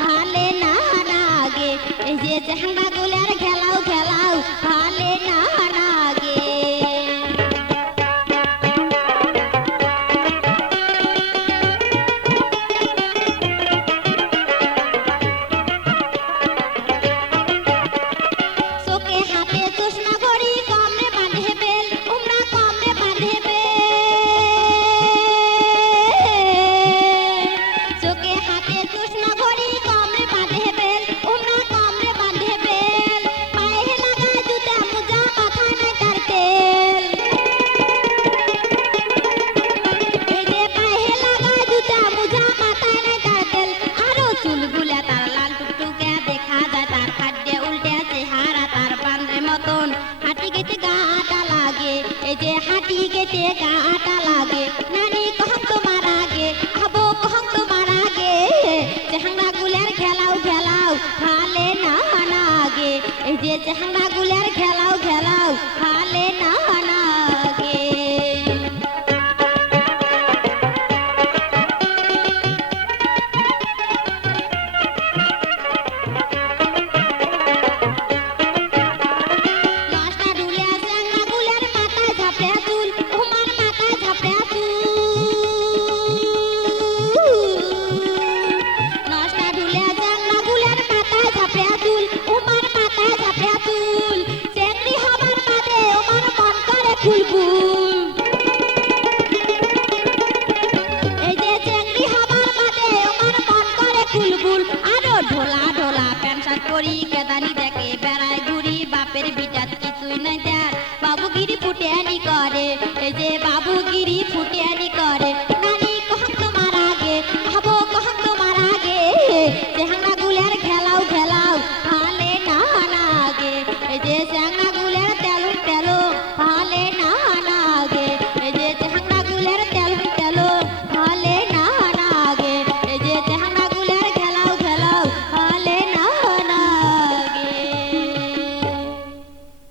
ভালে না নাগে এই যে চেহারা গুলার খেলাও খেলাও ভালে না নাগে চোখে হাতে চশমা ঘড়ি কমরে বাঁধে বেল উমরা কমরে বাঁধে বেল চোখে হাতে চশমা ঘড়ি কমরে বাঁধে বেল উমরা কমরে বাঁধে বেল পায়ে লাগা জুতা মোজা মাথায় নাই তার তেল এই যে পায়ে লাগা জুতা মোজা মাথায় নাই তার তেল আরো চুলগুলা তার লাল টুকটুকে দেখা যায় তার খাদ্যে উল্টে চেহারা তার বান্দ্রে মতন হাঁটি গেতে গাটা লাগে এই যে হাঁটি গেতে গাটা লাগে নানি কহম তোমার আগে আবো কহম তোমার আগে চেহারা গুলার খেলাও খেলাও ভালে না নাগে এই যে চেহারা গুলার খেলাও খেলাও ভালে না নাগে